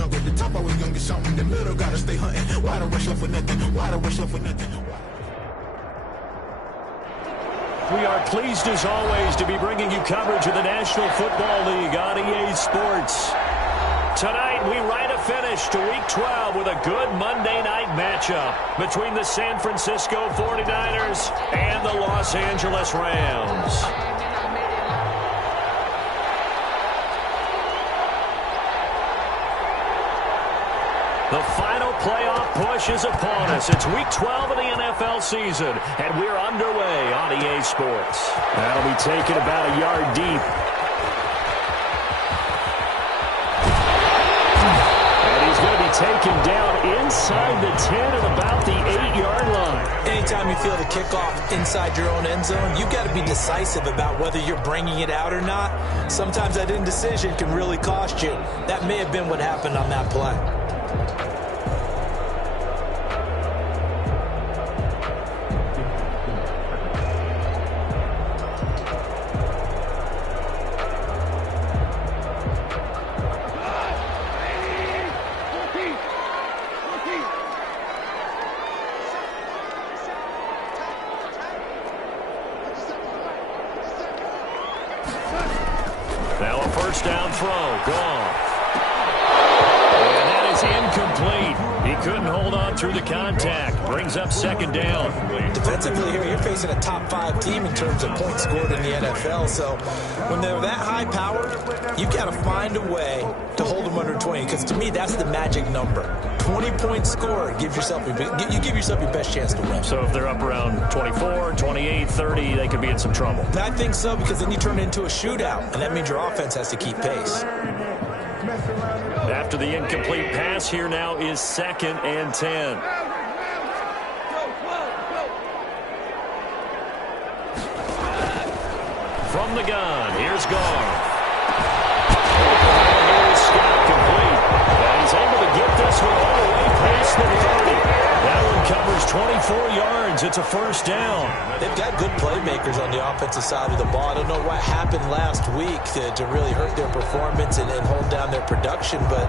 jungle. The top always gonna get something. The middle gotta stay hunting. Why the rush up for nothing? Why the rush up for nothing? We are pleased as always to be bringing you coverage of the National Football League on EA Sports. Tonight we write a finish to Week 12 with a good Monday night matchup between the San Francisco 49ers and the Los Angeles Rams. The final playoff push is upon us. It's Week 12 of the NFL season, and we're underway on EA Sports. That'll be taken about a yard deep. And he's going to be taken down inside the 10 at about the 8-yard line. Anytime you feel the kickoff inside your own end zone, you've got to be decisive about whether you're bringing it out or not. Sometimes that indecision can really cost you. That may have been what happened on that play. Now a first down throw, gone. And that is incomplete. He couldn't hold on through the contact. Brings up second down. Defensively here, you're facing a top-5 team in terms of points scored in the NFL. So when they're that high-powered, you've got to find a way to hold them under 20. Because to me, that's the magic number. 20 points scored, you give yourself your best chance to win. So if they're up around 24, 28, 30, they could be in some trouble. I think so, because then you turn it into a shootout, and that means your offense has to keep pace. After the incomplete pass, here now is 2nd and 10. From the gun, here's Garth. Scott complete. And he's able to get this one all the way past the 30. That one covers 24 yards. It's a first down. They've got good playmakers on the offensive side of the ball. I don't know what happened last week to really hurt their performance and hold down their production, but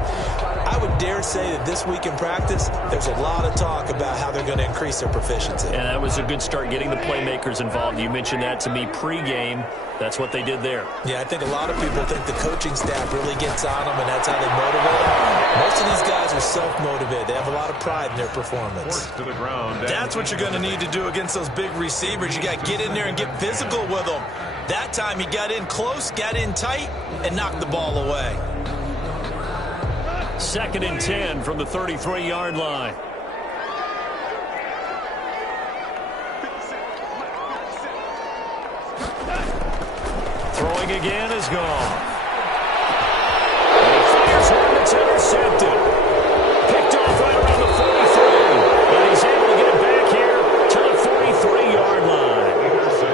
I would dare say that this week in practice, there's a lot of talk about how they're going to increase their proficiency. And that was a good start getting the playmakers involved. You mentioned that to me pregame. That's what they did there. Yeah, I think a lot of people think the coaching staff really gets on them, and that's how they motivate them. Most of these guys are self-motivated. They have a lot of pride in their performance. To the ground. That's what you're going to need to do against those big receivers. You got to get in there and get physical with them. That time he got in close, got in tight, and knocked the ball away. 2nd and 10 from the 33-yard line. Throwing again is gone. And he fires one that's intercepted. Picked off right around the 43. And he's able to get it back here to the 43-yard line.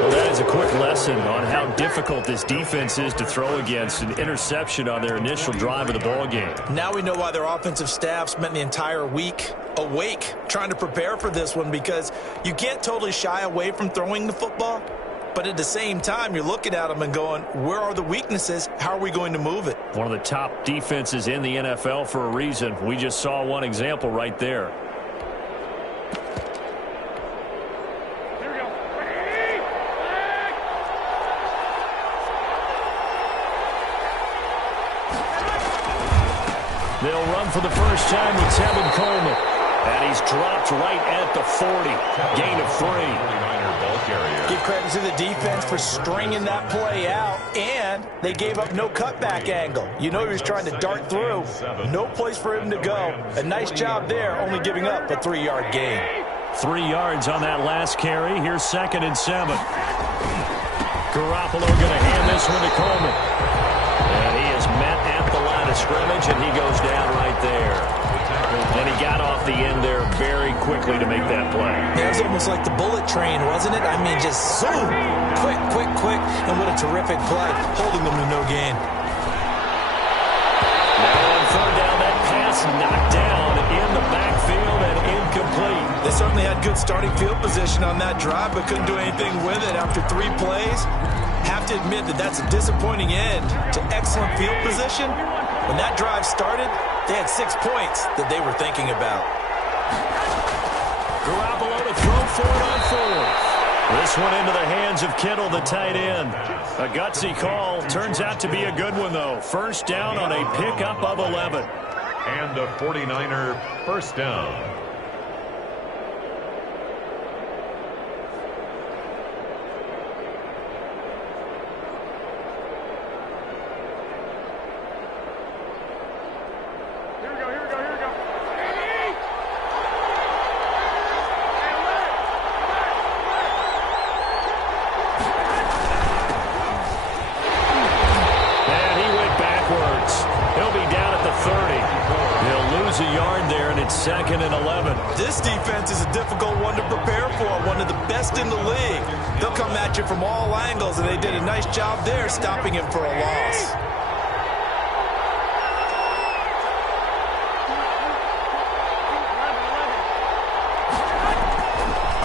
Well, that is a quick lesson on how difficult this defense is to throw against. An interception on their initial drive of the ball game. Now we know why their offensive staff spent the entire week awake trying to prepare for this one, because you can't totally shy away from throwing the football. But at the same time, you're looking at them and going, where are the weaknesses? How are we going to move it? One of the top defenses in the NFL for a reason. We just saw one example right there. Here we go. They'll run for the first time with Tevin Coleman. And he's dropped right at the 40. Gain of 3. Give credit to the defense for stringing that play out, and they gave up no cutback angle. You know he was trying to dart through. No place for him to go. A nice job there, only giving up a 3-yard gain. 3 yards on that last carry. Here's 2nd and 7. Garoppolo going to hand this one to Coleman. And he is met at the line of scrimmage, and he goes down right there. And he got off the end there very quickly to make that play. It was almost like the bullet train, wasn't it? I mean, just zoom, quick, quick, quick, and what a terrific play, holding them to no gain. Now on 3rd down, that pass knocked down in the backfield and incomplete. They certainly had good starting field position on that drive, but couldn't do anything with it after 3 plays. Have to admit that that's a disappointing end to excellent field position. When that drive started, they had 6 points that they were thinking about. Garoppolo to throw for it on fourth. This one into the hands of Kittle, the tight end. A gutsy call. Turns out to be a good one, though. First down on a pickup of 11. And a 49er first down. Second and 11. This defense is a difficult one to prepare for, one of the best in the league. They'll come at you from all angles, and they did a nice job there stopping him for a loss.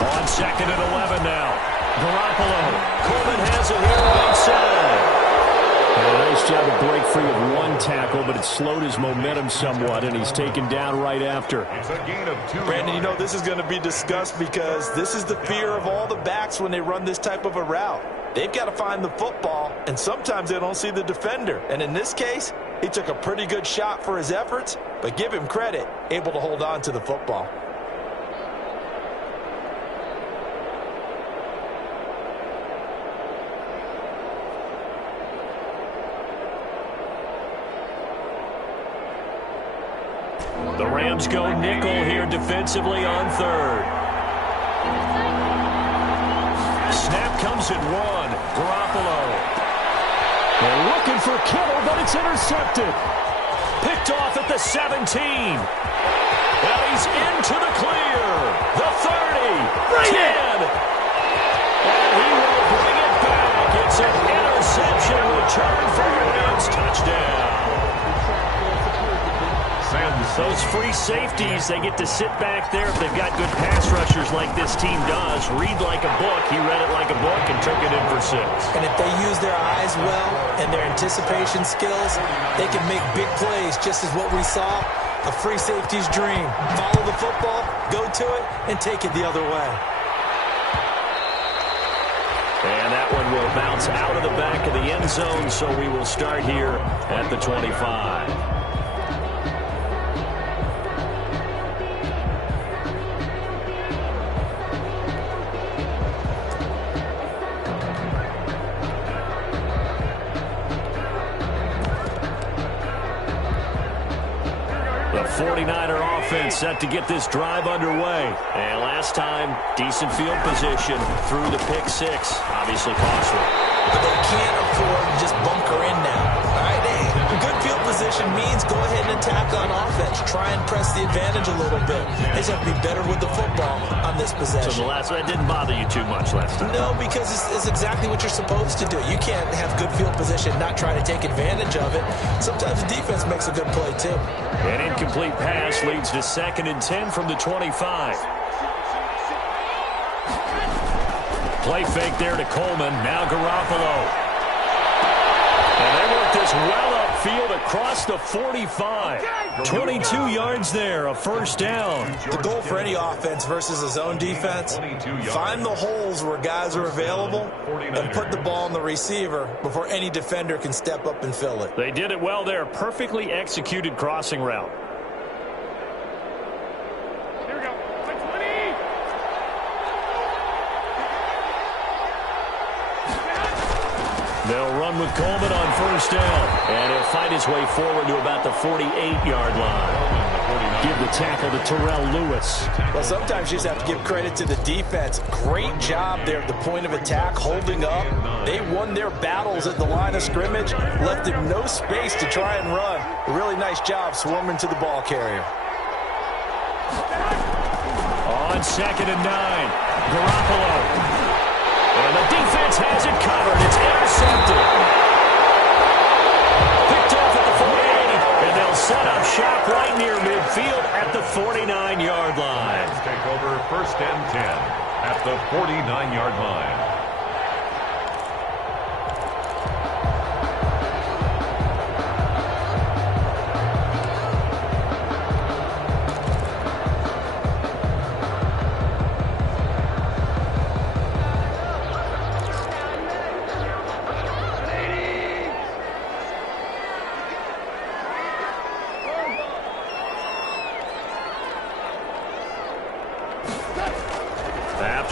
On second and 11 now. Garoppolo. Coleman has it here right side. And a nice job to break free of one tackle, but it slowed his momentum somewhat, and he's taken down right after. It's a gain of 2 Brandon, yards. you know this is going to be discussed because this is the fear of all the backs when they run this type of a route. They've got to find the football, and sometimes they don't see the defender. And in this case, he took a pretty good shot for his efforts, but give him credit, able to hold on to the football. The Rams go nickel here defensively on third. Snap comes at 1. Garoppolo. They're looking for Kittle, but it's intercepted. Picked off at the 17. And he's into the clear. The 30. 10. And he will bring it back. It's an interception return for a Rams touchdown. Those free safeties, they get to sit back there if they've got good pass rushers like this team does. Read like a book. He read it like a book and took it in for 6. And if they use their eyes well and their anticipation skills, they can make big plays, just as what we saw, a free safety's dream. Follow the football, go to it, and take it the other way. And that one will bounce out of the back of the end zone, so we will start here at the 25. The 49er offense set to get this drive underway. And last time, decent field position through the pick 6. Obviously costly. But they can't afford to just bunker in now. All right, good field position means go ahead and attack on offense. Try and press the advantage a little bit. They just have to be better with the football on this possession. So that didn't bother you too much last time? No, because it's exactly what you're supposed to do. You can't have good field position, not try to take advantage of it. Sometimes the defense makes a good play, too. An incomplete pass leads to 2nd and 10 from the 25. Play fake there to Coleman. Now Garoppolo. And they work this well upfield across the 45. 22 yards there, a first down. The goal for any offense versus a zone defense, find the holes where guys are available and put the ball on the receiver before any defender can step up and fill it. They did it well there. Perfectly executed crossing route. Here we go. 20. They'll run with Coleman on first down. And he'll fight his way forward to about the 48-yard line. Give the tackle to Terrell Lewis. Well, sometimes you just have to give credit to the defense. Great job there at the point of attack, holding up. They won their battles at the line of scrimmage, left them no space to try and run. A really nice job swarming to the ball carrier. On 2nd and 9, Garoppolo. And the defense has it covered. It's intercepted. Picked off at the 48, and they'll set up shop right near midfield at the 49-yard line. Let's take over 1st and 10 at the 49-yard line.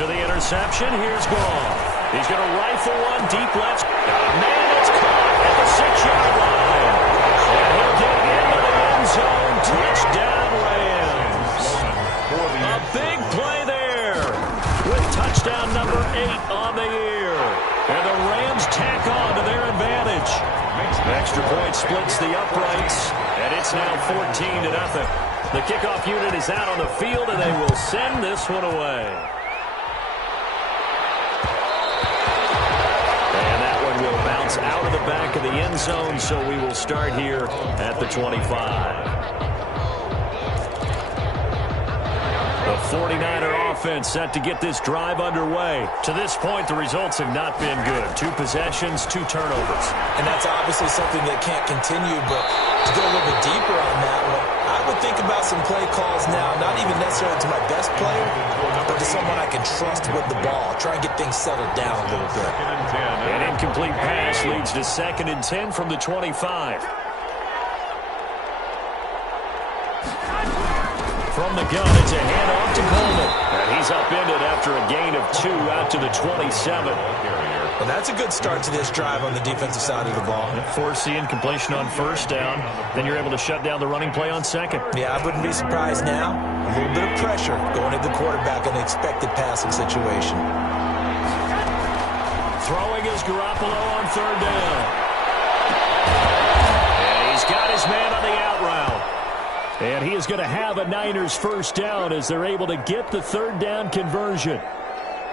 After the interception, here's Goff. He's going to rifle one deep left. Man, it's caught at the 6-yard line. And he'll get into the end zone. Touchdown, Rams. A big play there with touchdown number 8 on the year. And the Rams tack on to their advantage. The extra point splits the uprights, and it's now 14-0. The kickoff unit is out on the field, and they will send this one away. And that one will bounce out of the back of the end zone, so we will start here at the 25. The 49er offense set to get this drive underway. To this point, the results have not been good. 2 possessions, 2 turnovers. And that's obviously something that can't continue, but to go a little bit deeper on that one, I would think about some play calls now, not even necessarily to my best player, but to someone I can trust with the ball. Try and get things settled down a little bit. An incomplete pass leads to 2nd and 10 from the 25. From the gun, it's a handoff to Coleman. And he's upended after a gain of 2 out to the 27. Well, that's a good start to this drive on the defensive side of the ball. Force the incompletion on 1st down. Then you're able to shut down the running play on 2nd. Yeah, I wouldn't be surprised now. A little bit of pressure going at the quarterback in an expected passing situation. Throwing is Garoppolo on 3rd down. And he's got his man on the out route. And he is going to have a Niners 1st down as they're able to get the 3rd down conversion.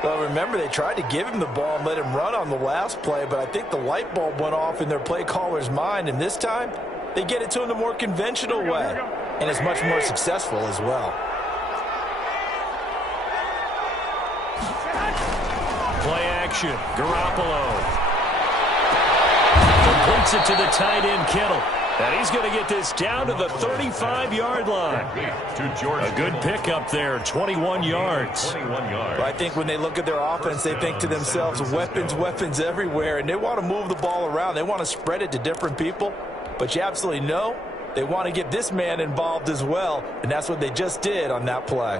Well, remember, they tried to give him the ball and let him run on the last play, but I think the light bulb went off in their play caller's mind, and this time they get it to him the more conventional way, and it's much more successful as well. Play action. Garoppolo completes it to the tight end, Kittle. And he's going to get this down to the 35-yard line. A good pickup there, 21 yards. Well, I think when they look at their offense, they think to themselves, weapons, weapons everywhere, and they want to move the ball around. They want to spread it to different people, but you absolutely know they want to get this man involved as well, and that's what they just did on that play.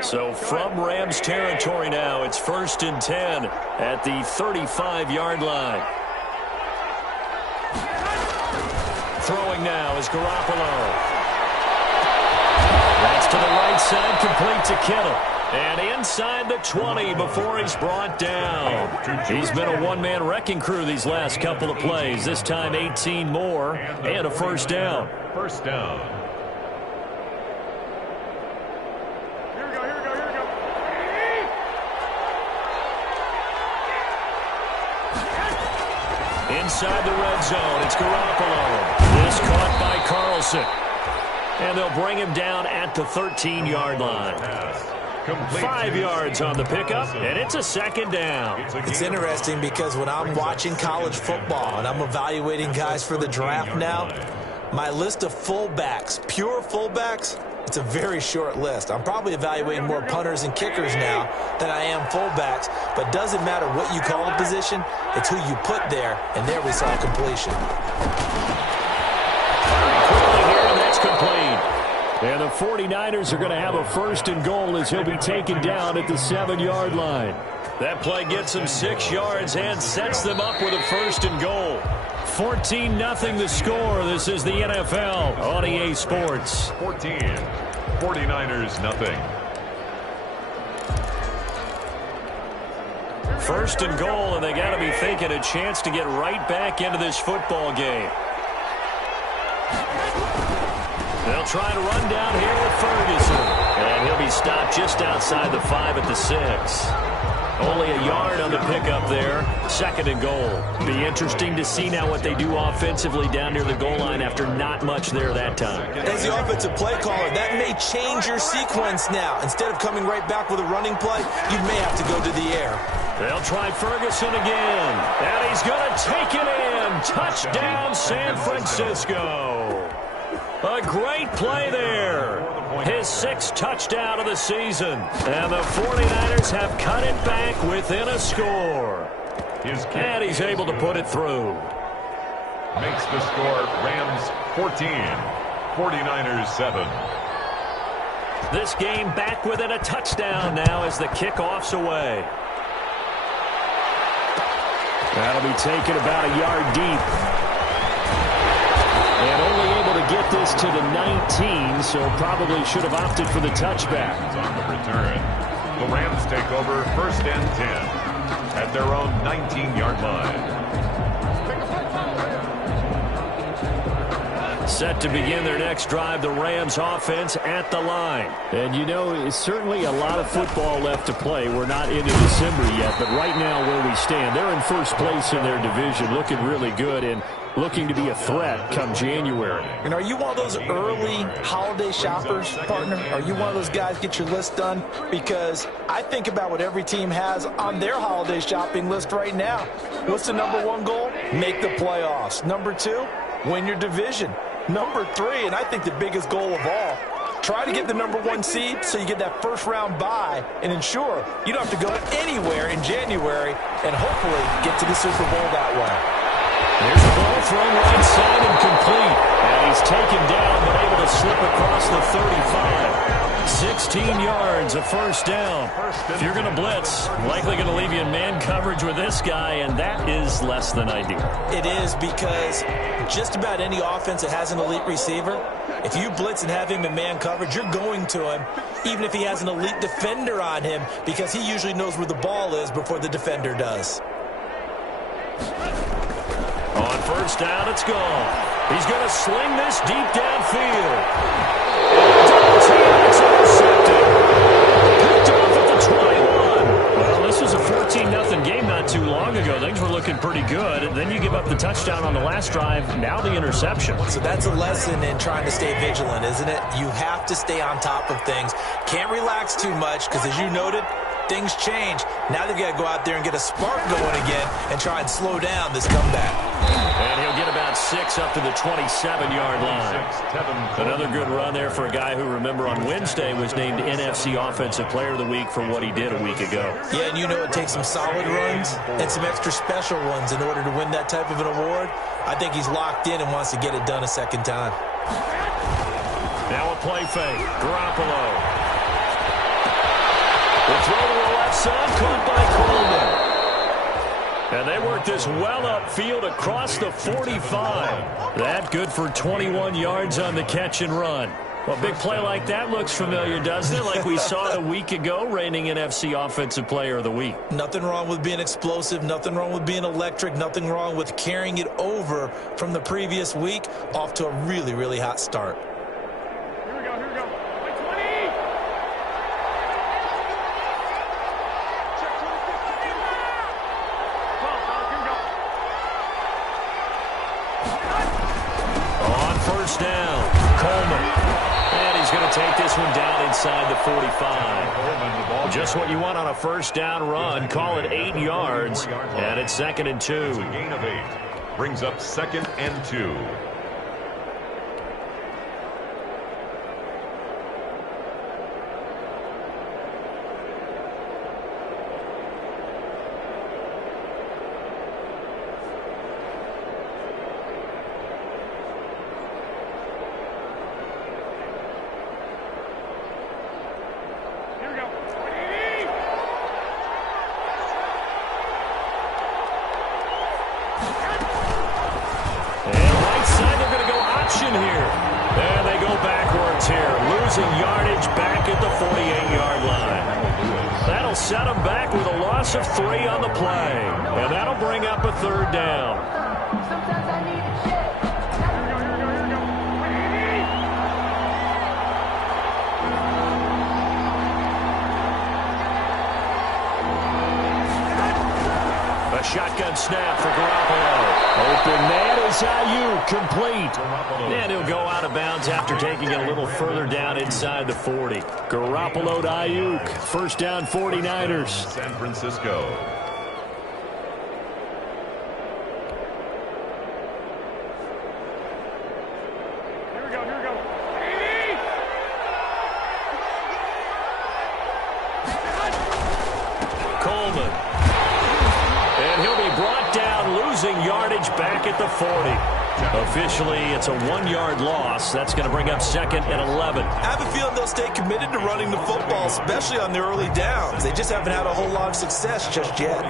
So from Rams territory now, it's 1st and 10 at the 35-yard line. Throwing now is Garoppolo. That's to the right side, complete to Kittle. And inside the 20 before he's brought down. He's been a one-man wrecking crew these last couple of plays. This time 18 more and a 1st down. 1st down. Inside the red zone, it's Garoppolo. This caught by Carlson. And they'll bring him down at the 13-yard line. 5 yards on the pickup, and it's a 2nd down. It's interesting because when I'm watching college football and I'm evaluating guys for the draft now, my list of fullbacks, pure fullbacks, it's a very short list. I'm probably evaluating more punters and kickers now than I am fullbacks, but doesn't matter what you call a position, it's who you put there, and there we saw completion. Quickly here, and that's complete. And the 49ers are going to have a 1st and goal as he'll be taken down at the 7-yard line. That play gets him 6 yards and sets them up with a 1st and goal. 14-0 the score. This is the NFL on EA Sports. 14. 49ers nothing. 1st and goal, and they got to be thinking a chance to get right back into this football game. They'll try to run down here with Ferguson. And he'll be stopped just outside the 5 at the 6. Only a yard on the pickup there. 2nd and goal. Be interesting to see now what they do offensively down near the goal line after not much there that time. As the offensive play caller, that may change your sequence now. Instead of coming right back with a running play, you may have to go to the air. They'll try Ferguson again. And he's going to take it in. Touchdown, San Francisco. A great play there. His 6th touchdown of the season. And the 49ers have cut it back within a score. And he's able to put it through. Makes the score Rams 14, 49ers 7. This game back within a touchdown now as the kickoff's away. That'll be taken about a yard deep. And only able to get this to the 19, so probably should have opted for the touchback. On the return, the Rams take over 1st and 10 at their own 19-yard line. Set to begin their next drive, the Rams offense at the line. And you know, it's certainly a lot of football left to play. We're not into December yet, but right now where we stand, they're in first place in their division, looking really good and looking to be a threat come January. And are you one of those early holiday shoppers, partner? Are you one of those guys get your list done? Because I think about what every team has on their holiday shopping list right now. What's the number one goal? Make the playoffs. Number two, win your division. Number three, and I think the biggest goal of all, try to get the number one seed so you get that first round bye and ensure you don't have to go anywhere in January and hopefully get to the Super Bowl that way. Here's a ball thrown right side and complete. And he's taken down but able to slip across the 35. 16 yards, a first down. If you're going to blitz, likely going to leave you in man coverage with this guy, and that is less than ideal. It is, because just about any offense that has an elite receiver, if you blitz and have him in man coverage, you're going to him, even if he has an elite defender on him, because he usually knows where the ball is before the defender does. On first down, it's gone. He's going to sling this deep downfield. It's intercepted. Picked off at the 21. Well, this was a 14-0 game not too long ago. Things were looking pretty good. And then you give up the touchdown on the last drive. Now the interception. So that's a lesson in trying to stay vigilant, isn't it? You have to stay on top of things. Can't relax too much because, as you noted, things change. Now they've got to go out there and get a spark going again and try and slow down this comeback. And he'll get about 6 up to the 27-yard line. Another good run there for a guy who, remember, on Wednesday was named NFC Offensive Player of the Week for what he did a week ago. Yeah, and you know it takes some solid runs and some extra special ones in order to win that type of an award. I think he's locked in and wants to get it done a second time. Now a play fake. Garoppolo. The throw to the left side, caught by Coleman. And they work this well upfield across the 45. That good for 21 yards on the catch and run. Well, a big play like that looks familiar, doesn't it? Like we saw a week ago, reigning NFC Offensive Player of the Week. Nothing wrong with being explosive. Nothing wrong with being electric. Nothing wrong with carrying it over from the previous week off to a really, really hot start. Down, Coleman, and he's going to take this one down inside the 45. Just what you want on a first down run. Call it 8 yards, and it's 2nd and 2. A gain of 8 brings up 2nd and 2. Yardage back at the 48-yard line. That'll set them back with a loss of 3 on the play. And that'll bring up a 3rd down. A shotgun snap for Garoppolo. Open man is Ayuk, complete. And he'll go out of bounds after taking it a little further down inside the 40. Garoppolo to Ayuk. First down, 49ers. San Francisco. Coleman. And he'll be brought down, losing yardage back at the 40. Officially, it's a 1-yard loss. That's going to bring up 2nd and 11. I have a feeling they'll stay committed to running the football, especially on the early downs. They just haven't had a whole lot of success just yet.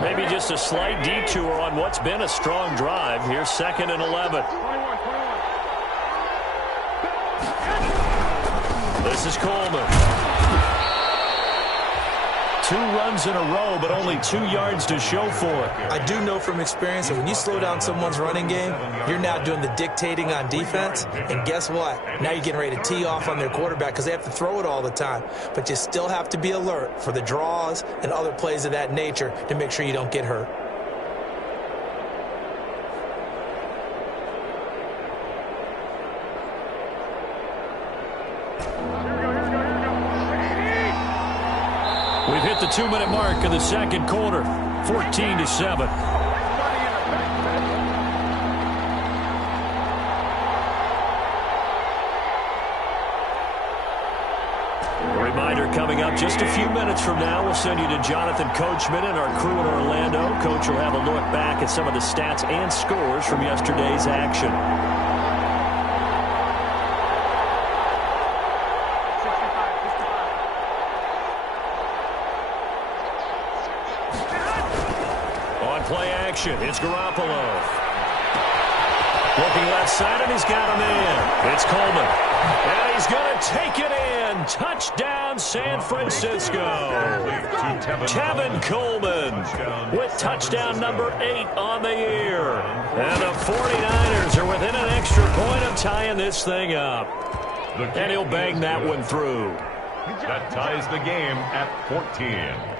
Maybe just a slight detour on what's been a strong drive. Here's 2nd and 11. This is Coleman. 2 runs in a row, but only 2 yards to show for it. I do know from experience that when you slow down someone's running game, you're now doing the dictating on defense. And guess what? Now you're getting ready to tee off on their quarterback because they have to throw it all the time. But you still have to be alert for the draws and other plays of that nature to make sure you don't get hurt. We've hit the 2-minute mark of the second quarter, 14-7. A reminder coming up just a few minutes from now, we'll send you to Jonathan Coachman and our crew in Orlando. Coach will have a look back at some of the stats and scores from yesterday's action. Play action. It's Garoppolo. Looking left side, and he's got him in. It's Coleman. And he's going to take it in. Touchdown, San Francisco. Tevin Coleman with touchdown number 8 on the year. And the 49ers are within an extra point of tying this thing up. And he'll bang that one through. That ties the game at 14.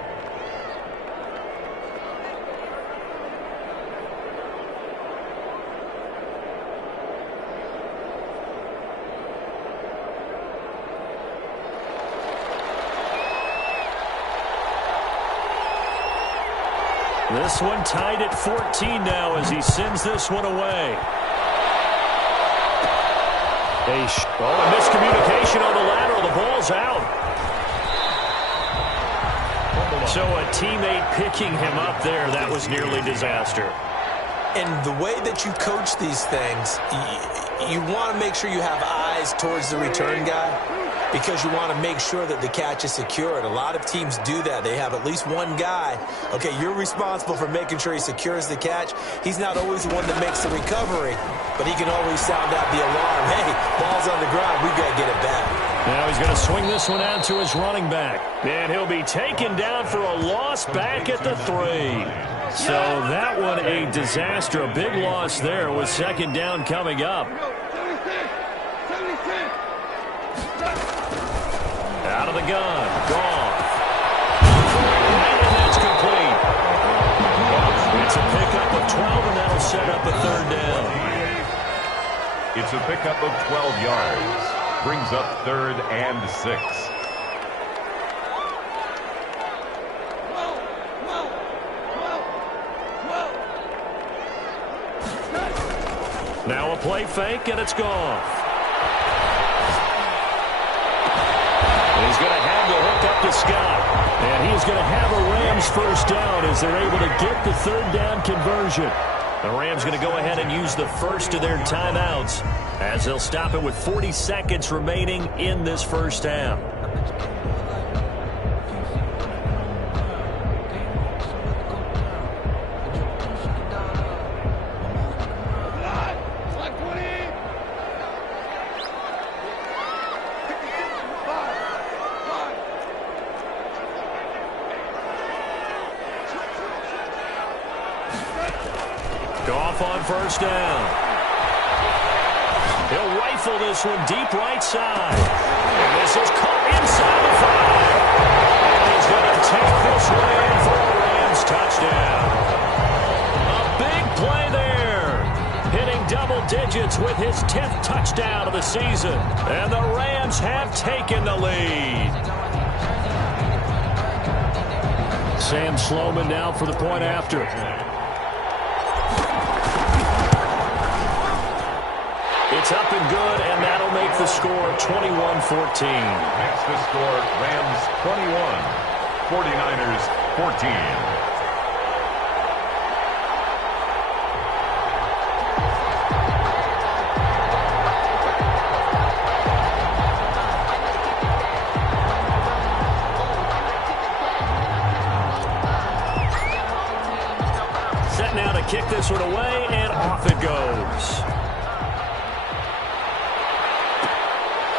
This one tied at 14 now as he sends this one away. A miscommunication on the lateral. The ball's out. So a teammate picking him up there, that was nearly disaster. And the way that you coach these things, you want to make sure you have eyes towards the return guy, because you want to make sure that the catch is secured. A lot of teams do that. They have at least one guy. Okay, you're responsible for making sure he secures the catch. He's not always the one that makes the recovery, but he can always sound out the alarm. Hey, ball's on the ground. We've got to get it back. Now he's going to swing this one out to his running back. And he'll be taken down for a loss back at the 3. So that one a disaster. A big loss there with second down coming up. Out of the gun. Gone. And that's complete. It's a pickup of 12, and that'll set up a 3rd down. It's a pickup of 12 yards. Brings up 3rd and 6. Now a play fake, and it's gone. He's going to have the hook up to Scott. And he's going to have a Rams 1st down as they're able to get the 3rd down conversion. The Rams going to go ahead and use the first of their timeouts as they'll stop it with 40 seconds remaining in this 1st half. Goff on 1st down. He'll rifle this one deep right side. And this is caught inside the 5. And he's going to take this one in for a Rams touchdown. A big play there. Hitting double digits with his 10th touchdown of the season. And the Rams have taken the lead. Sam Sloman now for the point after. It's up and good, and that'll make the score 21-14. Makes the score Rams 21, 49ers 14. Set now to kick this one away, and off it goes.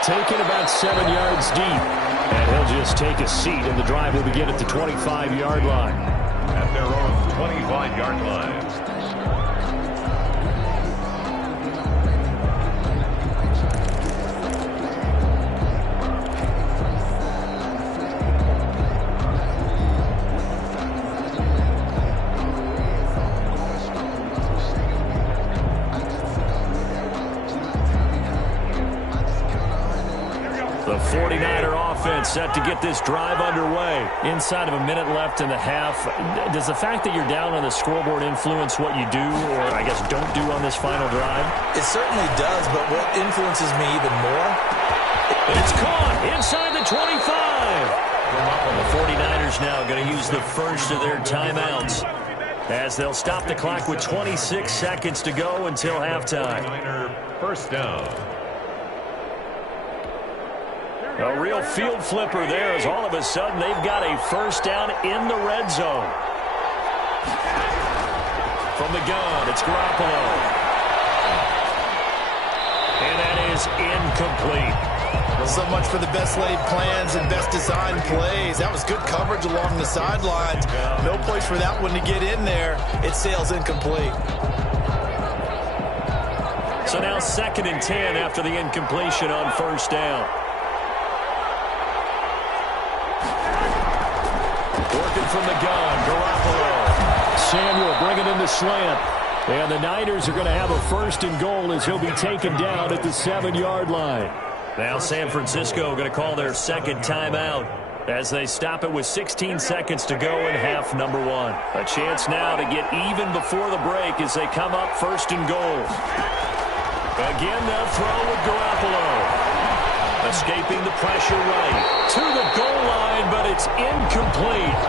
Taken about 7 yards deep. And he'll just take a seat, and the drive will begin at the 25-yard line. At their own 25-yard line. The 49er offense set to get this drive underway. Inside of a minute left in the half. Does the fact that you're down on the scoreboard influence what you do, or I guess don't do on this final drive? It certainly does, but what influences me even more? It's caught inside the 25. The 49ers now going to use the first of their timeouts as they'll stop the clock with 26 seconds to go until halftime. 49er first down. A real field flipper there as all of a sudden they've got a first down in the red zone. From the gun, it's Garoppolo. And that is incomplete. Well, so much for the best laid plans and best designed plays. That was good coverage along the sidelines. No place for that one to get in there. It sails incomplete. So now 2nd and 10 after the incompletion on first down. Working from the gun, Garoppolo. Samuel bringing in the slant. And the Niners are going to have a 1st and goal as he'll be taken down at the 7-yard line. Now San Francisco going to call their 2nd timeout as they stop it with 16 seconds to go in half number 1. A chance now to get even before the break as they come up 1st and goal. Again, they'll throw with Garoppolo. Escaping the pressure right to the goal line, but it's incomplete.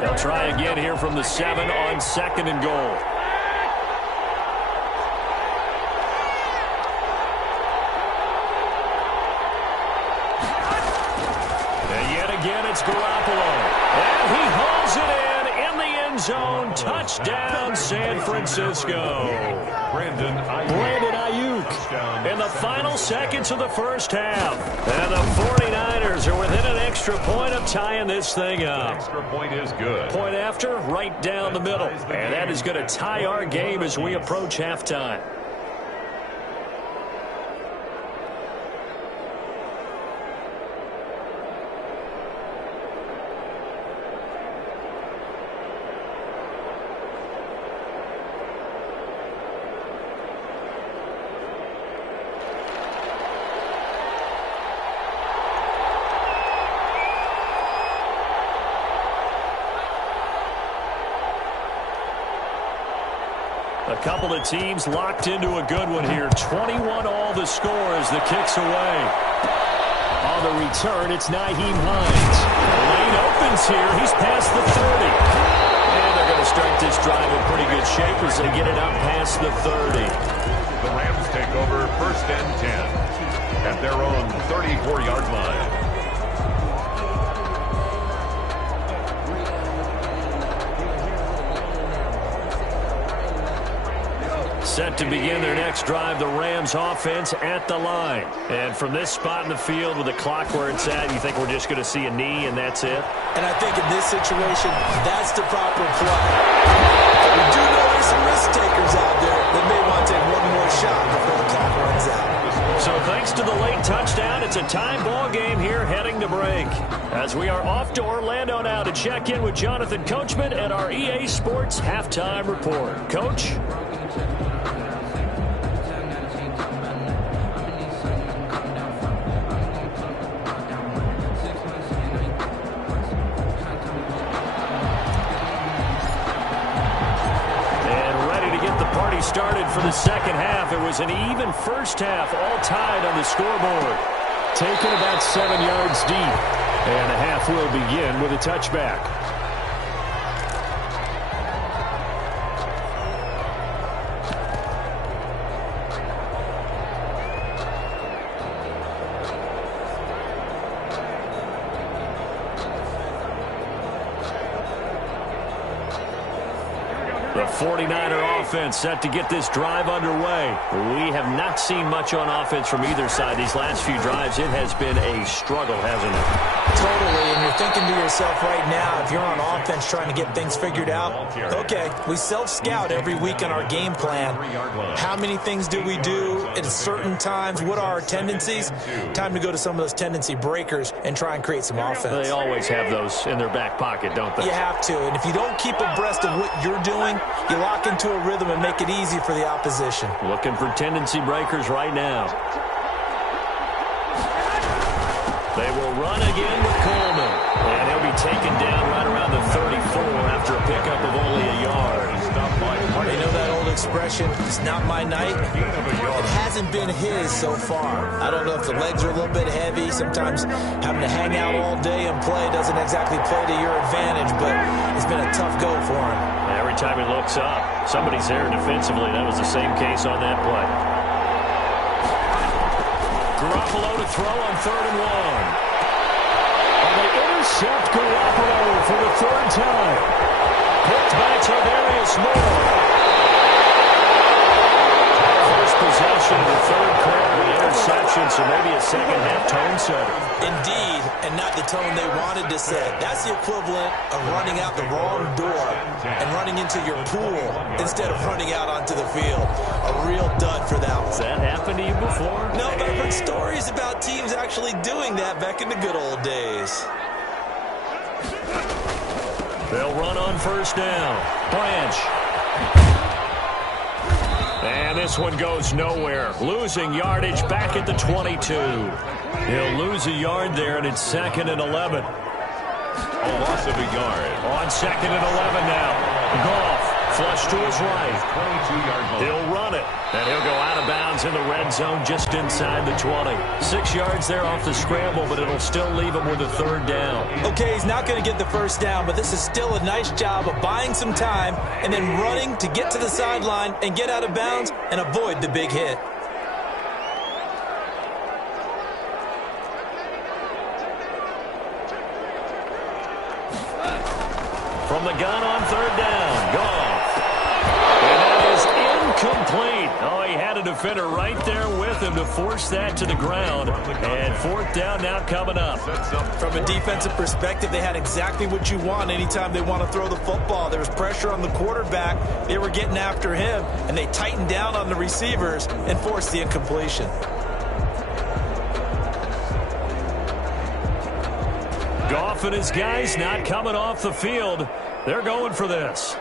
They'll try again here from the 7 on 2nd and goal. It's Garoppolo, and he hauls it in the end zone. Touchdown, San Francisco. Brandon Ayuk. In the final seconds of the first half. And the 49ers are within an extra point of tying this thing up. Extra point is good. Point after, right down the middle. And that is going to tie our game as we approach halftime. A couple of teams locked into a good one here. 21 all the score as the kick's away. On the return, it's Nyheim Hines. Lane opens here. He's past the 30. And they're going to start this drive in pretty good shape as they get it up past the 30. The Rams take over 1st and 10 at their own 34-yard line. Set to begin their next drive, the Rams offense at the line. And from this spot in the field with the clock where it's at, you think we're just going to see a knee and that's it? And I think in this situation, that's the proper play. But we do know there's some risk takers out there that may want to take one more shot before the clock runs out. So thanks to the late touchdown, it's a tie ball game here heading to break. As we are off to Orlando now to check in with Jonathan Coachman at our EA Sports Halftime Report. Coach? Started for the second half. It was an even first half, all tied on the scoreboard. Taken about 7 yards deep. And the half will begin with a touchback. 49er offense set to get this drive underway. We have not seen much on offense from either side. These last few drives, it has been a struggle, hasn't it? Totally, and you're thinking to yourself right now, if you're on offense trying to get things figured out, okay, we self-scout every week on our game plan. How many things do we do at certain times? What are our tendencies? Time to go to some of those tendency breakers and try and create some offense. They always have those in their back pocket, don't they? You have to, and if you don't keep abreast of what you're doing, you lock into a rhythm and make it easy for the opposition. Looking for tendency breakers right now. They will run again with Coleman. And he'll be taken down right around the 34 after a pickup of only a yard. You know that old expression, it's not my night? It hasn't been his so far. I don't know if the legs are a little bit heavy. Sometimes having to hang out all day and play doesn't exactly play to your advantage, but it's been a tough go for him. Every time he looks up, somebody's there defensively. That was the same case on that play. Garoppolo to throw on 3rd and 1. And they intercept Garoppolo for the 3rd time. Picked by Tavarius Moore. First possession of the 3rd quarter, an interception, so maybe a second-half tone setter. Indeed, and not the tone they wanted to set. That's the equivalent of running out the wrong door and running into your pool instead of running out onto the field. A real dud for that one. Has that happened to you before? No, but I've heard stories about teams actually doing that back in the good old days. They'll run on 1st down. Branch. And this one goes nowhere. Losing yardage back at the 22. He'll lose a yard there, and it's 2nd and 11. A loss of a yard. On 2nd and 11 now. Goff. Flush to his right. 22-yard line. He'll run it. And he'll go out of bounds in the red zone just inside the 20. 6 yards there off the scramble, but it'll still leave him with a 3rd down. Okay, he's not going to get the 1st down, but this is still a nice job of buying some time and then running to get to the sideline and get out of bounds and avoid the big hit. From the gun on 3rd down. Goff. And that is incomplete. Oh, he had a defender right there with him to force that to the ground. And 4th down now coming up. From a defensive perspective, they had exactly what you want anytime they want to throw the football. There was pressure on the quarterback. They were getting after him, and they tightened down on the receivers and forced the incompletion. Goff and his guys not coming off the field. They're going for this.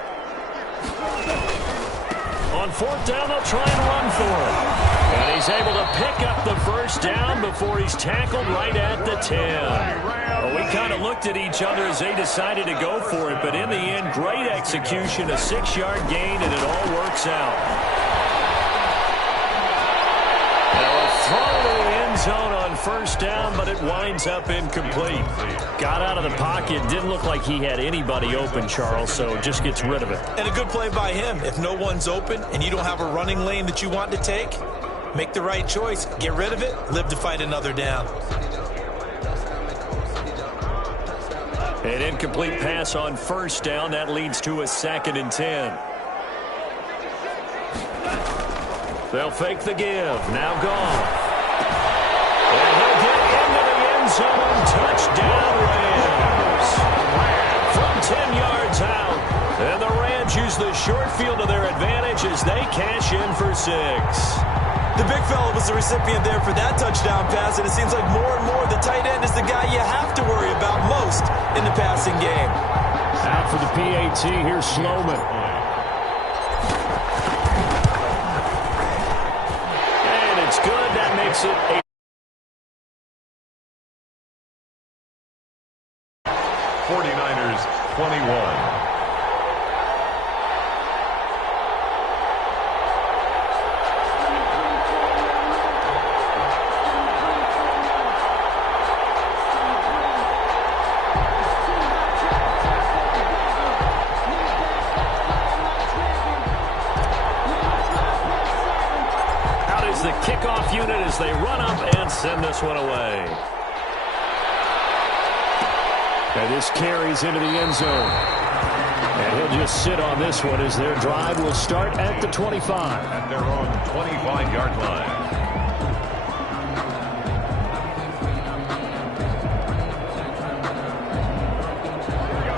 On 4th down, they'll try and run for it. And he's able to pick up the 1st down before he's tackled right at the 10. Well, we kind of looked at each other as they decided to go for it, but in the end, great execution, a 6-yard gain, and it all works out. Now a throw to the end zone on 1st down, but it winds up incomplete. Got out of the pocket, didn't look like he had anybody open, Charles, so just gets rid of it. And a good play by him. If no one's open and you don't have a running lane that you want to take, make the right choice. Get rid of it, live to fight another down. An incomplete pass on 1st down. That leads to a 2nd and 10. They'll fake the give. Now Goff. And he'll get into the end zone. Touchdown, Rams. From 10 yards out. And the Rams use the short field to their advantage as they cash in for 6. The big fella was the recipient there for that touchdown pass, and it seems like more and more the tight end is the guy you have to worry about most in the passing game. Out for the PAT, here's Sloman. And it's good. That makes it a 49ers 21. The kickoff unit as they run up and send this one away. And this carries into the end zone. And He'll just sit on this one as their drive will start at the 25. At their own 25-yard line.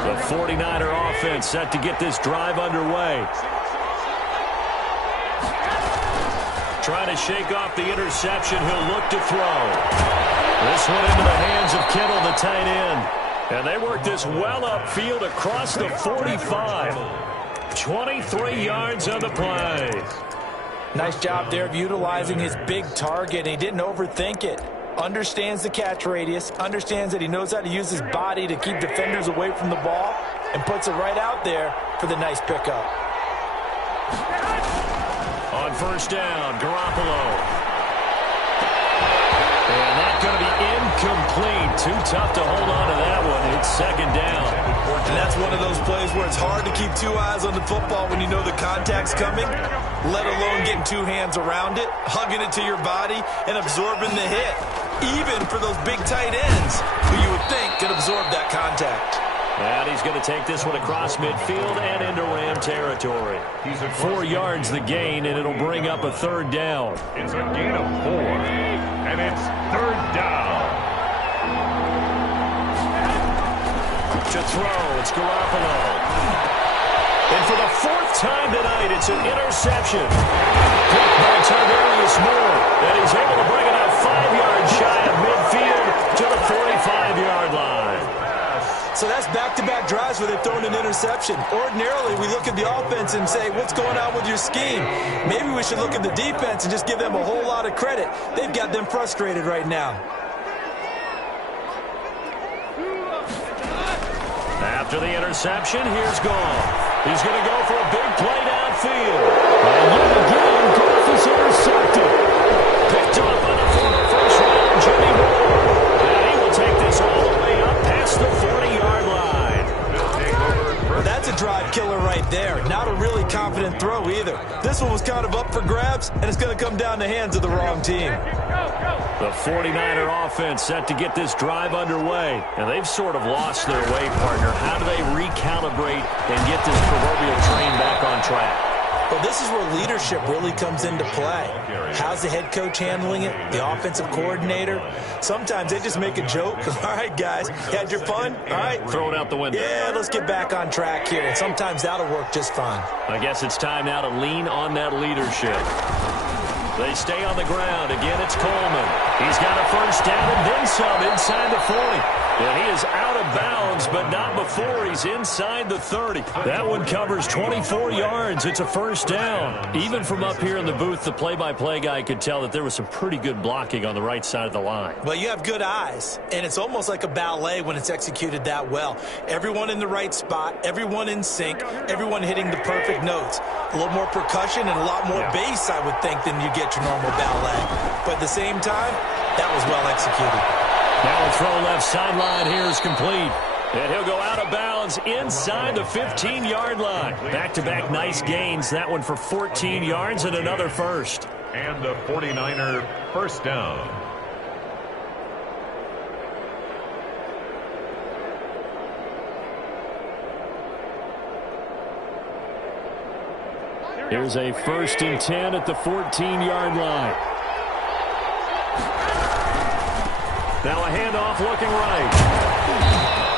The 49er offense set to get this drive underway. Trying to shake off the interception. He'll look to throw. This one into the hands of Kittle, the tight end. And they work this well upfield across the 45. 23 yards on the play. Nice job there of utilizing his big target. He didn't overthink it. Understands the catch radius. Understands that he knows how to use his body to keep defenders away from the ball. And puts it right out there for the nice pickup. On first down, Garoppolo. And that's going to be incomplete. Too tough to hold on to that one. It's second down. And that's one of those plays where it's hard to keep two eyes on the football when you know the contact's coming, let alone getting two hands around it, hugging it to your body, and absorbing the hit. Even for those big tight ends who you would think could absorb that contact. And he's going to take this one across midfield and into Ram territory. 4 yards the gain, and it'll bring up a third down. It's a gain of 4, and it's third down. To throw, it's Garoppolo. And for the 4th time tonight, it's an interception. Picked by Tarvarius Moore, and he's able to bring it out 5 yards shy of midfield to the 45-yard line. So that's back-to-back drives where they've thrown an interception. Ordinarily, we look at the offense and say, what's going on with your scheme? Maybe we should look at the defense and just give them a whole lot of credit. They've got them frustrated right now. After the interception, here's Goff. He's going to go for a big play downfield. And yet again, Goff is intercepted. Picked up on the former first round, Jimmy Moore. And he will take this all the way up past the 40-yard line. Well, that's a drive killer right there. Not a really confident throw either. This one was kind of up for grabs, and it's going to come down the hands of the wrong team. The 49er offense set to get this drive underway, and they've sort of lost their way, partner. How do they recalibrate and get this proverbial train back on track? Well, this is where leadership really comes into play. How's the head coach handling it? The offensive coordinator? Sometimes they just make a joke. All right, guys, you had your fun? All right. Throw it out the window. Yeah, let's get back on track here. And sometimes that'll work just fine. I guess it's time now to lean on that leadership. They stay on the ground. Again, it's Coleman. He's got a first down and then some inside the 40. And he is out of bounds, but not before he's inside the 30. That one covers 24 yards. It's a first down. Even from up here in the booth, the play-by-play guy could tell that there was some pretty good blocking on the right side of the line. Well, you have good eyes, and it's almost like a ballet when it's executed that well. Everyone in the right spot, everyone in sync, everyone hitting the perfect notes. A little more percussion and a lot more bass, I would think, than you get your normal ballet. But at the same time, that was well executed. Now a throw left sideline here is complete. And he'll go out of bounds inside the 15-yard line. Back-to-back nice gains. That one for 14 yards and another first. And the 49er first down. Here's a 1st and 10 at the 14-yard line. Now a handoff looking right.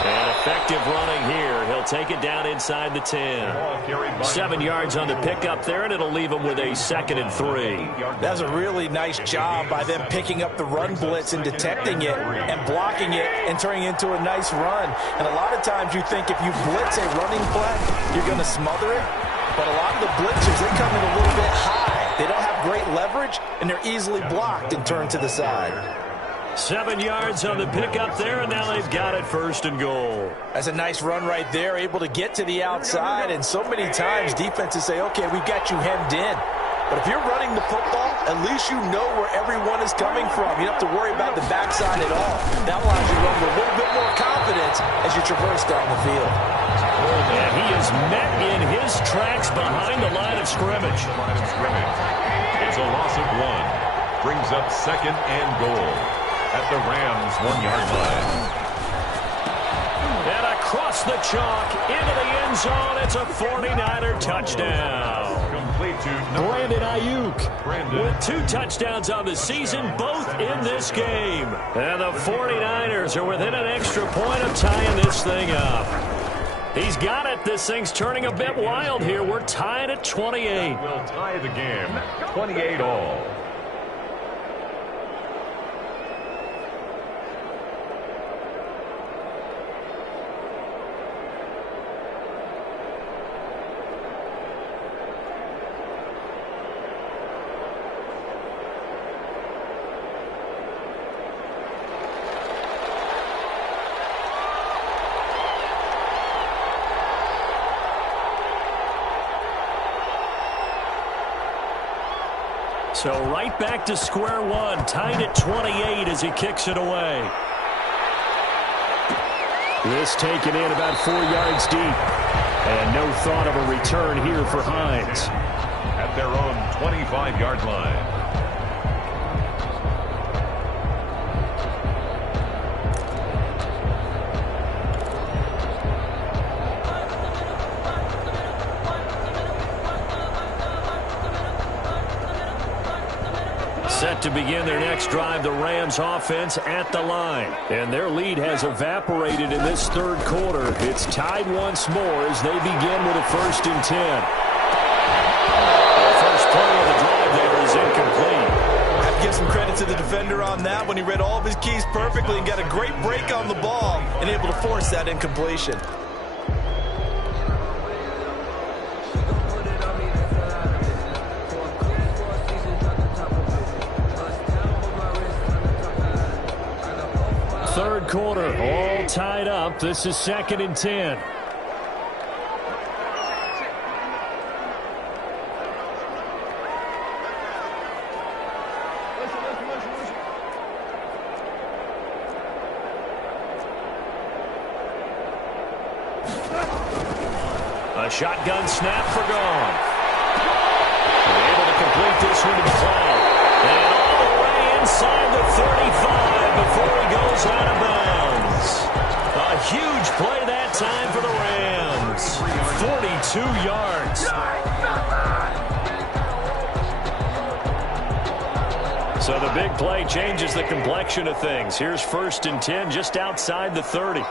And effective running here. He'll take it down inside the 10. 7 yards on the pickup there, and it'll leave him with a 2nd and 3. That's a really nice job by them picking up the run blitz and detecting it and blocking it and turning it into a nice run. And a lot of times you think if you blitz a running play, you're going to smother it. But a lot of the blitzers, they come in a little bit high. They don't have great leverage, and they're easily blocked and turned to the side. 7 yards on the pickup there, and now they've got it 1st and goal. That's a nice run right there, able to get to the outside. And so many times defenses say, okay, we've got you hemmed in. But if you're running the football, at least you know where everyone is coming from. You don't have to worry about the backside at all. That allows you to run with a little bit more confidence as you traverse down the field. And he is met in his tracks behind the line of scrimmage. It's a loss of 1. Brings up 2nd and goal at the Rams' 1-yard line. And a across the chalk, into the end zone. It's a 49er touchdown. Complete to Brandon Ayuk with 2 touchdowns on the season, both in this game. And the 49ers are within an extra point of tying this thing up. He's got it. This thing's turning a bit wild here. We're tied at 28. will tie the game, 28 all. So right back to square one, tied at 28 as he kicks it away. This taken in about 4 yards deep. And no thought of a return here for Hines. At their own 25-yard line. Set to begin their next drive, the Rams offense at the line. And their lead has evaporated in this third quarter. It's tied once more as they begin with a 1st and 10. The first play of the drive there is incomplete. I have to give some credit to the defender on that when he read all of his keys perfectly and got a great break on the ball and able to force that incompletion. Third quarter, all tied up. This is 2nd and 10. A shotgun snap for Gone. They're able to complete this one to McLeod. And all the way inside the 35 before he goes out of bounds. A huge play that time for the Rams. 42 yards. So the big play changes the complexion of things. Here's 1st and 10 just outside the 30.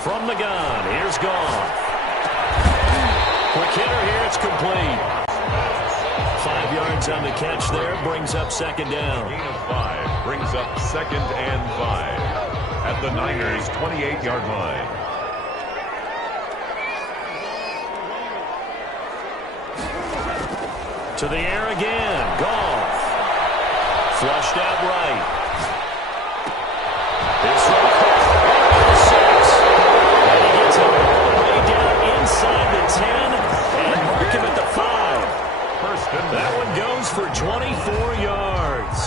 From the gun, here's Gone. Quick hitter here, it's complete. 5 yards on the catch there, brings up 2nd down. Gain of 5 brings up 2nd and 5 at the Niners' 28-yard line. To the air again, Goff. Flushed out right. This one caught 6. And he gets it all the way down inside the 10 and mark him at the 5. That one goes for 24 yards.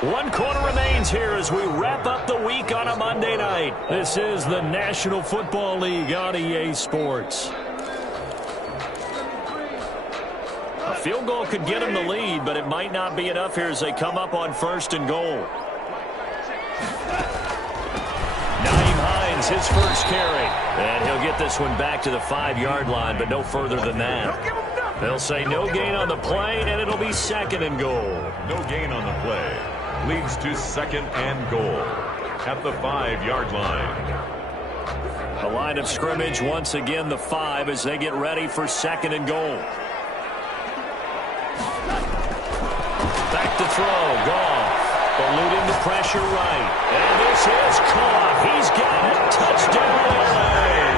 1 quarter remains here as we wrap up the week on a Monday night. This is the National Football League on EA Sports. A field goal could get him the lead, but it might not be enough here as they come up on 1st and goal. His first carry. And he'll get this one back to the 5-yard line, but no further than that. They'll say no gain on the play, and it'll be 2nd and goal. No gain on the play. Leads to 2nd and goal at the 5-yard line. The line of scrimmage, once again, the 5 as they get ready for 2nd and goal. Back to throw. Goff. Eluding the pressure right. And this is caught. He's got it. Touchdown LA.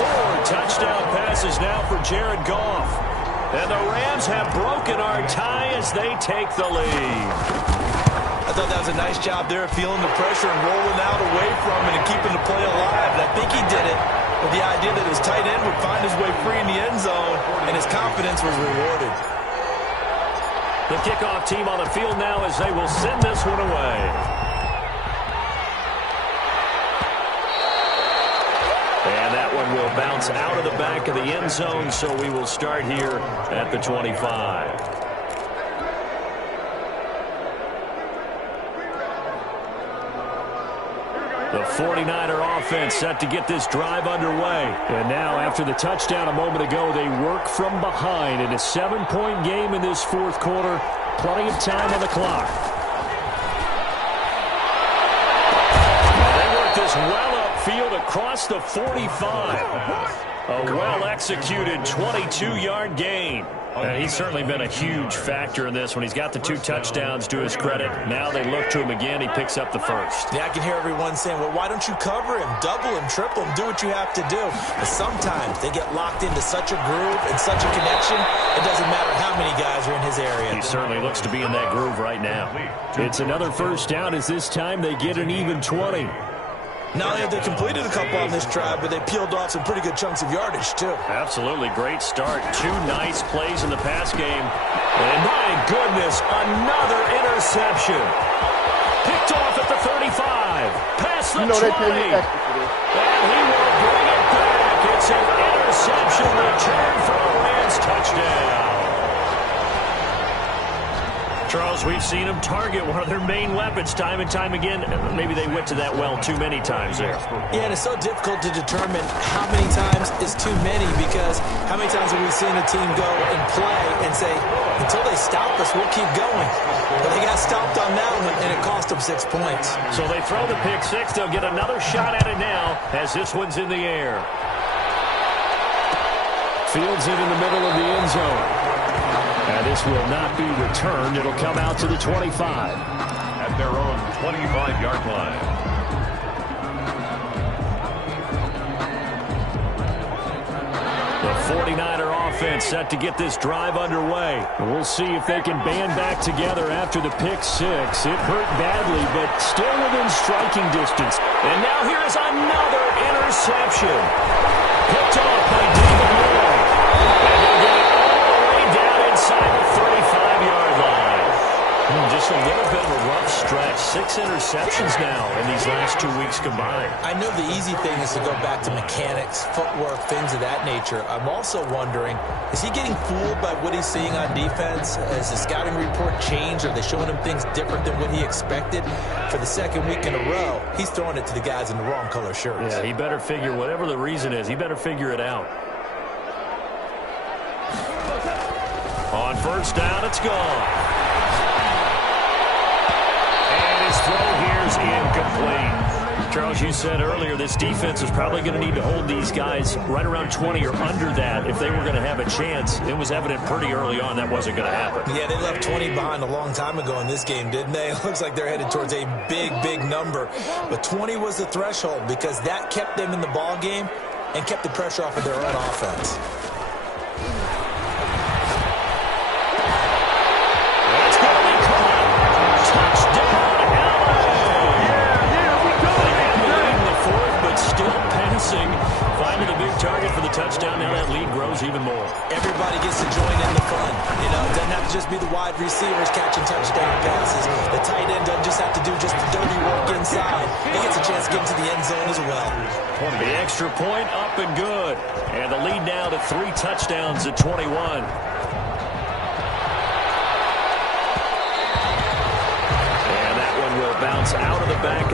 4 touchdown passes now for Jared Goff. And the Rams have broken our tie as they take the lead. I thought that was a nice job there of feeling the pressure and rolling out away from it and keeping the play alive. And I think he did it with the idea that his tight end would find his way free in the end zone, and his confidence was rewarded. The kickoff team on the field now as they will send this one away. And that one will bounce out of the back of the end zone, so we will start here at the 25. The 49er offense set to get this drive underway. And now, after the touchdown a moment ago, they work from behind in a 7-point game in this fourth quarter. Plenty of time on the clock. They work this well upfield across the 45. A well-executed 22-yard gain. And he's certainly been a huge factor in this when he's got the 2 touchdowns to his credit. Now they look to him again. He picks up the first. Yeah, I can hear everyone saying, well, why don't you cover him, double him, triple him, do what you have to do. But sometimes they get locked into such a groove and such a connection, it doesn't matter how many guys are in his area. He certainly looks to be in that groove right now. It's another first down as this time they get an even 20. Not only have they completed a couple on this drive, but they peeled off some pretty good chunks of yardage, too. Absolutely. Great start. 2 nice plays in the pass game. And my goodness, another interception. Picked off at the 35. Past the 20. And he will bring it back. It's an interception return for a Rams touchdown. Charles, we've seen them target one of their main weapons time and time again. Maybe they went to that well too many times there. Yeah, and it's so difficult to determine how many times is too many, because how many times have we seen a team go and play and say, until they stop us, we'll keep going. But they got stopped on that one, and it cost them 6 points. So they throw the pick six. They'll get another shot at it now as this one's in the air. Fields it in the middle of the end zone. And this will not be returned. It'll come out to the 25. At their own 25-yard line. The 49er offense set to get this drive underway. And we'll see if they can band back together after the pick six. It hurt badly, but still within striking distance. And now here is another interception. Picked off by David Lloyd. And they'll get it all the way down inside the 35-yard line. Just a little bit of a rough stretch. 6 interceptions now in these last 2 weeks combined. I know the easy thing is to go back to mechanics, footwork, things of that nature. I'm also wondering, is he getting fooled by what he's seeing on defense? Has the scouting report changed? Are they showing him things different than what he expected? For the second week in a row, he's throwing it to the guys in the wrong color shirts. Yeah, he better figure, whatever the reason is, he better figure it out. On first down, it's gone. Throw here's incomplete. Charles, you said earlier this defense is probably going to need to hold these guys right around 20 or under that if they were going to have a chance. It was evident pretty early on that wasn't going to happen. Yeah, they left 20 behind a long time ago in this game, didn't they? It looks like they're headed towards a big, big number. But 20 was the threshold because that kept them in the ball game and kept the pressure off of their own offense. That's going to be caught. Touchdown. Finding a big target for the touchdown. Now that lead grows even more. Everybody gets to join in the fun. You know, it doesn't have to just be the wide receivers catching touchdown passes. The tight end doesn't just have to do just the dirty work inside. He gets a chance to get into the end zone as well. The extra point up and good. And the lead now to 3 touchdowns at 21. And that one will bounce out of the back.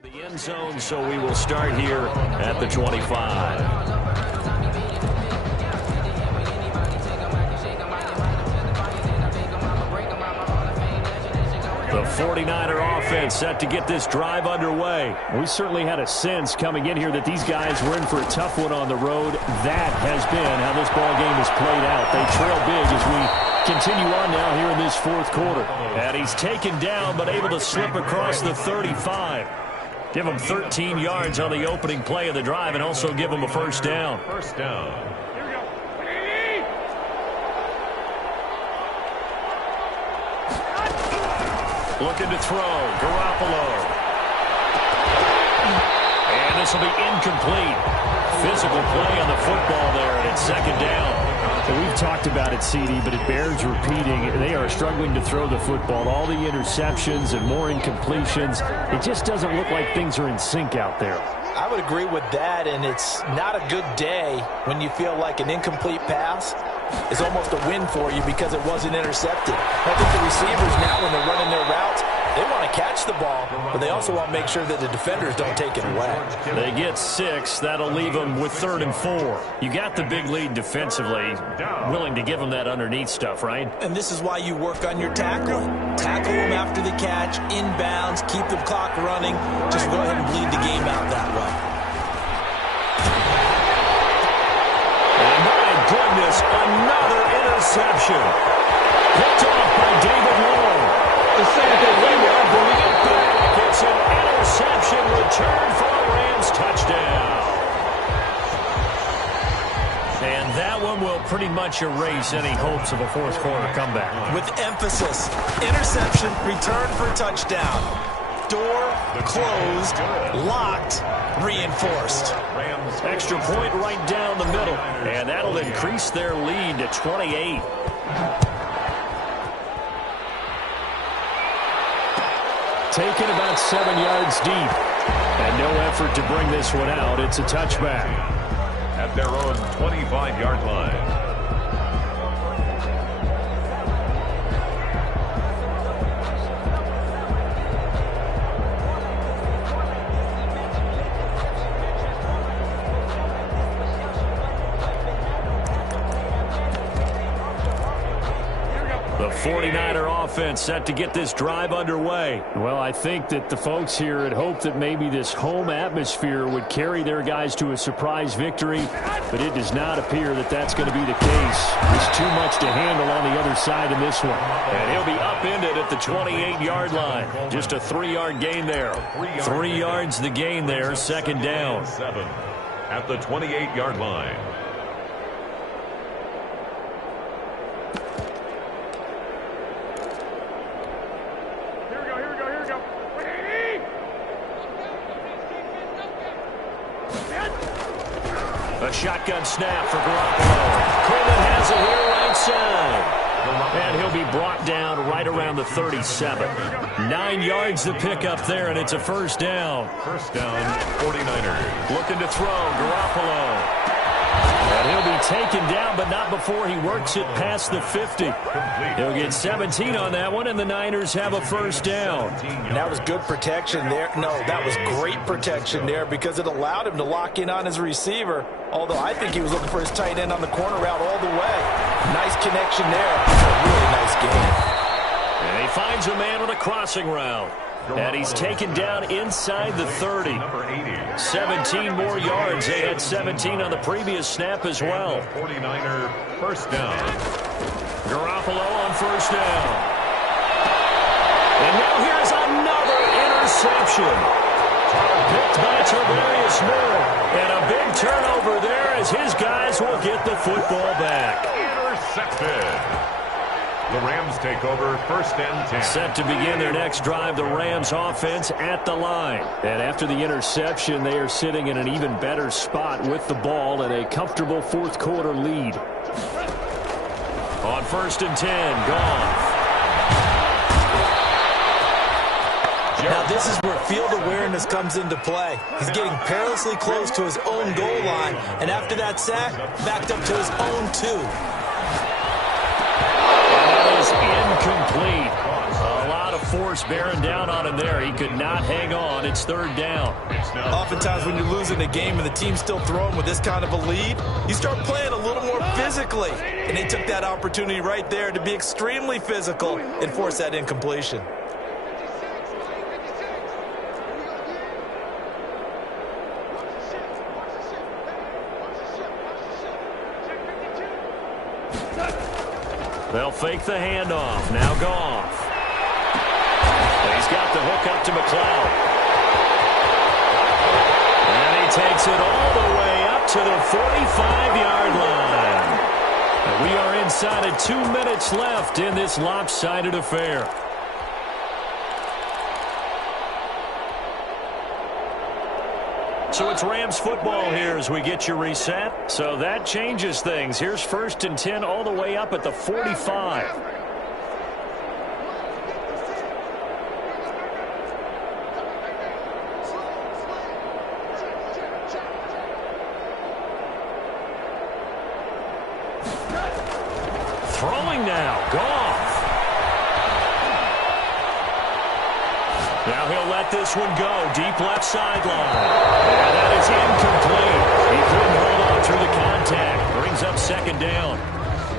The end zone, so we will start here at the 25. The 49er offense set to get this drive underway. We certainly had a sense coming in here that these guys were in for a tough one on the road. That has been how this ball game has played out. They trail big as we continue on now here in this fourth quarter. And he's taken down but able to slip across the 35. Give him 13 yards on the opening play of the drive and also give him a first down. First down. Looking to throw, Garoppolo. And this will be incomplete. Physical play on the football there, and it's second down. We've talked about it, CD, but it bears repeating. They are struggling to throw the football. All the interceptions and more incompletions. It just doesn't look like things are in sync out there. I would agree with that, and it's not a good day when you feel like an incomplete pass is almost a win for you because it wasn't intercepted. I think the receivers now, when they're running their routes, they want to catch the ball, but they also want to make sure that the defenders don't take it away. They get 6. That'll leave them with 3rd and 4. You got the big lead defensively, willing to give them that underneath stuff, right? And this is why you work on your tackling. Tackle them after the catch, inbounds, keep the clock running. Just go ahead and bleed the game out that way. And my goodness, another interception. Picked off by David Long. It's an interception return for a Rams touchdown. And that one will pretty much erase any hopes of a fourth quarter comeback. With emphasis, interception, return for touchdown. Door closed, locked, reinforced. Extra point right down the middle. And that'll increase their lead to 28. Taken about 7 yards deep. And no effort to bring this one out. It's a touchback. At their own 25-yard line. The 49er offense set to get this drive underway. Well, I think that the folks here had hoped that maybe this home atmosphere would carry their guys to a surprise victory, but it does not appear that that's going to be the case. There's too much to handle on the other side in this one. And he'll be upended at the 28-yard line. Just a 3-yard gain there. 3 yards the gain there, second down. 7 at the 28-yard line. A shotgun snap for Garoppolo. Coleman has it here right side. And he'll be brought down right around the 37. 9 yards to pick up there, and it's a first down. First down, 49ers. Looking to throw, Garoppolo. And he'll be taken down, but not before he works it past the 50. He'll get 17 on that one, and the Niners have a first down. And that was good protection there. No, that was great protection there because it allowed him to lock in on his receiver, although I think he was looking for his tight end on the corner route all the way. Nice connection there. A really nice game. And he finds a man with a crossing route. And he's taken down inside the 30. 17 more yards. They had 17 on the previous snap as well. 49er first down. Garoppolo on first down. And now here's another interception. Picked by Tarvarius Moore. And a big turnover there as his guys will get the football back. Intercepted. The Rams take over first and 10. Set to begin their next drive, the Rams offense at the line. And after the interception, they are sitting in an even better spot with the ball and a comfortable fourth quarter lead. On first and 10, Goff. Now this is where field awareness comes into play. He's getting perilously close to his own goal line, and after that sack, backed up to his own 2. Incomplete. A lot of force bearing down on him there. He could not hang on. It's third down. Oftentimes when you're losing a game and the team's still throwing with this kind of a lead, you start playing a little more physically. And they took that opportunity right there to be extremely physical and force that incompletion. They'll fake the handoff. Now Goff. He's got the hook up to McLeod. And he takes it all the way up to the 45-yard line. And we are inside of 2 minutes left in this lopsided affair. So it's Rams football here as we get you reset. So that changes things. Here's 1st and 10 all the way up at the 45. Throwing now, Goff. Now he'll let this one go. Deep left sideline. And that is incomplete. He couldn't hold on through the contact. Brings up 2nd down.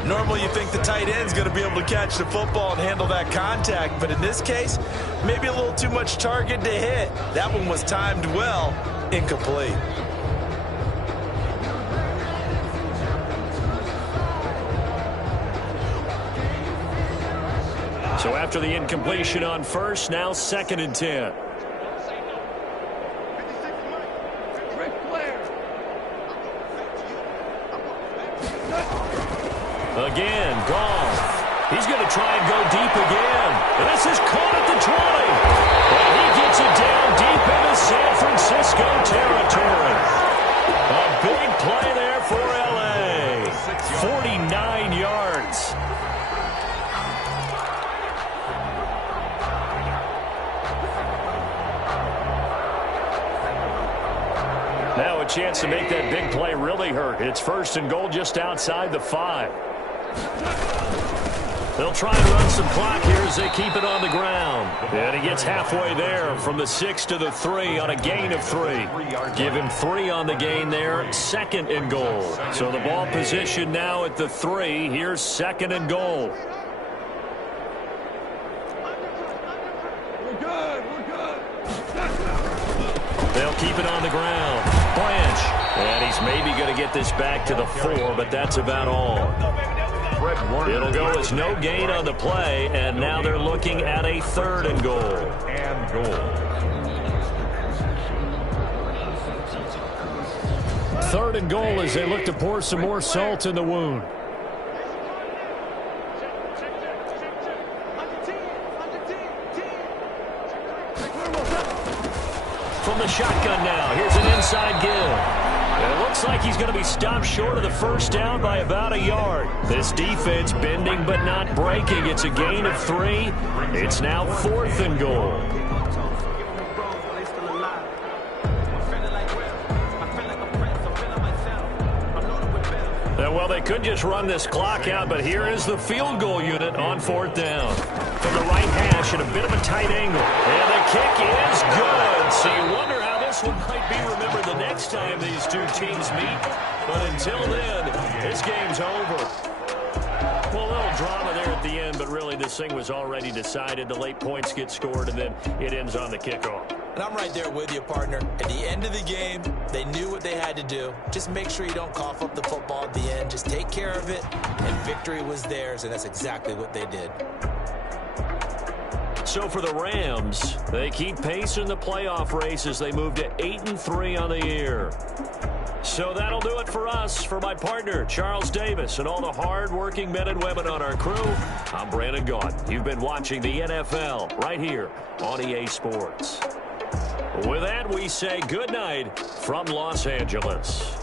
Normally you think the tight end's going to be able to catch the football and handle that contact. But in this case, maybe a little too much target to hit. That one was timed well. Incomplete. So after the incompletion on 1st, now 2nd and 10. Again, Goff. He's going to try and go deep again. And this is caught at the 20. And he gets it down deep into San Francisco territory. A big play there for L.A. 49 yards. Now a chance to make that big play really hurt. It's 1st and goal just outside the 5. They'll try and run some clock here as they keep it on the ground. And he gets halfway there from the 6 to the 3 on a gain of 3. Give him 3 on the gain there, 2nd and goal. So the ball position now at the 3. Here's 2nd and goal. They'll keep it on the ground. Blanche. And he's maybe going to get this back to the 4, but that's about all. It'll go as no gain on the play, and now they're looking at a 3rd and goal. Third and goal as they look to pour some more salt in the wound. From the shotgun now, here's an inside give. And it looks like he's going to be stopped short of the 1st down by about a yard. This defense bending but not breaking. It's a gain of 3. It's now 4th and goal. Well, they could just run this clock out, but here is the field goal unit on 4th down. From the right hash at a bit of a tight angle. And the kick is good. So you wonder how this one might be remembered the next time these two teams meet. But until then, this game's over. Well, a little drama there at the end, but really this thing was already decided. The late points get scored, and then it ends on the kickoff. And I'm right there with you, partner. At the end of the game, they knew what they had to do. Just make sure you don't cough up the football at the end. Just take care of it, and victory was theirs, and that's exactly what they did. So for the Rams, they keep pace in the playoff race as they move to 8-3 on the year. So that'll do it for us. For my partner, Charles Davis, and all the hard-working men and women on our crew, I'm Brandon Gaudin. You've been watching the NFL right here on EA Sports. With that, we say good night from Los Angeles.